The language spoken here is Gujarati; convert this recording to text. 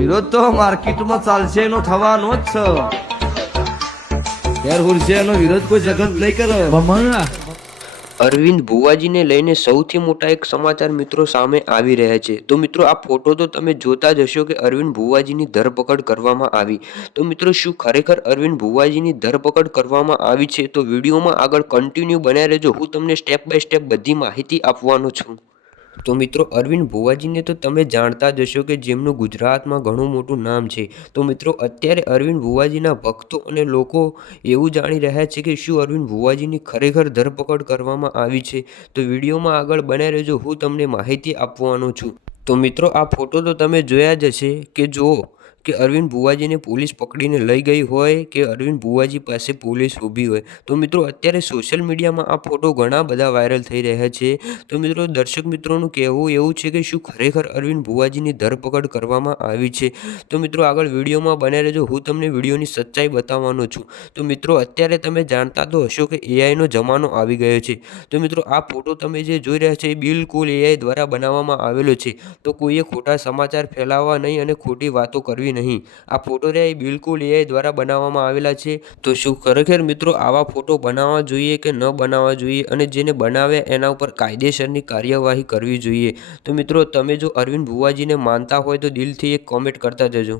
વિરોધ તો માર્કેટમાં ચાલશે એનો થવાનો જ છે. યાર હુરશે એનો વિરોધ કોઈ જગત નહીં કરે. અરવિંદ ભુવાજીને લઈને સૌથી મોટા એક સમાચાર મિત્રો સામે આવી રહ્યા છે. તો મિત્રો આ ફોટો તો તમે જોતા જ હશો કે અરવિંદ ભુવાજીની ધરપકડ કરવામાં આવી. તો મિત્રો શું ખરેખર અરવિંદ ભુવાજીની ધરપકડ કરવામાં આવી છે? તો વિડીયોમાં આગળ કન્ટિન્યુ બન્યા રહેજો. હું તમને સ્ટેપ બાય સ્ટેપ બધી માહિતી આપવાનો છું. તો મિત્રો અરવિંદ ભુવાજીને તો તમે જાણતા જ હશો કે જેમનું ગુજરાતમાં ઘણું મોટું નામ છે. તો મિત્રો અત્યારે અરવિંદ ભુવાજીના ભક્તો અને લોકો એવું જાણી રહ્યા છે કે શું અરવિંદ ભુવાજીની ખરેખર ધરપકડ કરવામાં આવી છે. તો વિડીયોમાં આગળ બન્યા રહેજો. હું તમને માહિતી આપવાનો છું. તો મિત્રો આ ફોટો તો તમે જોયા જ હશે કે જુઓ કે અરવિંદ ભુવાજીને પોલીસ પકડીને લઈ ગઈ હોય કે અરવિંદ ભુવાજી પાસે પોલીસ ઊભી હોય. તો મિત્રો અત્યારે સોશિયલ મીડિયામાં આ ફોટો ઘણા બધા વાયરલ થઈ રહ્યા છે. તો મિત્રો દર્શક મિત્રોનું કહેવું એવું છે કે શું ખરેખર અરવિંદ ભુવાજીની ધરપકડ કરવામાં આવી છે. તો મિત્રો આગળ વિડીયોમાં બન્યા રહેજો. હું તમને વિડીયોની સચ્ચાઈ બતાવવાનો છું. તો મિત્રો અત્યારે તમે જાણતા તો હશો કે એઆઈનો જમાનો આવી ગયો છે. તો મિત્રો આ ફોટો તમે જે જોઈ રહ્યા છો એ બિલકુલ એઆઈ દ્વારા બનાવવામાં આવેલો છે. તો કોઈએ ખોટા સમાચાર ફેલાવવા નહીં અને ખોટી વાતો કરવી નહીં. આ ફોટો એ બિલકુલ એઆઈ દ્વારા બનાવવામાં આવેલા છે. તો શું ખરેખર મિત્રો આવા ફોટો બનાવવા જોઈએ કે ન બનાવવા જોઈએ અને જેને બનાવ્યા એના ઉપર કાયદેસરની કાર્યવાહી કરવી જોઈએ. તો મિત્રો તમે જો અરવિંદ ભુવાજીને માનતા હોય તો દિલથી એક કોમેન્ટ કરતા જજો.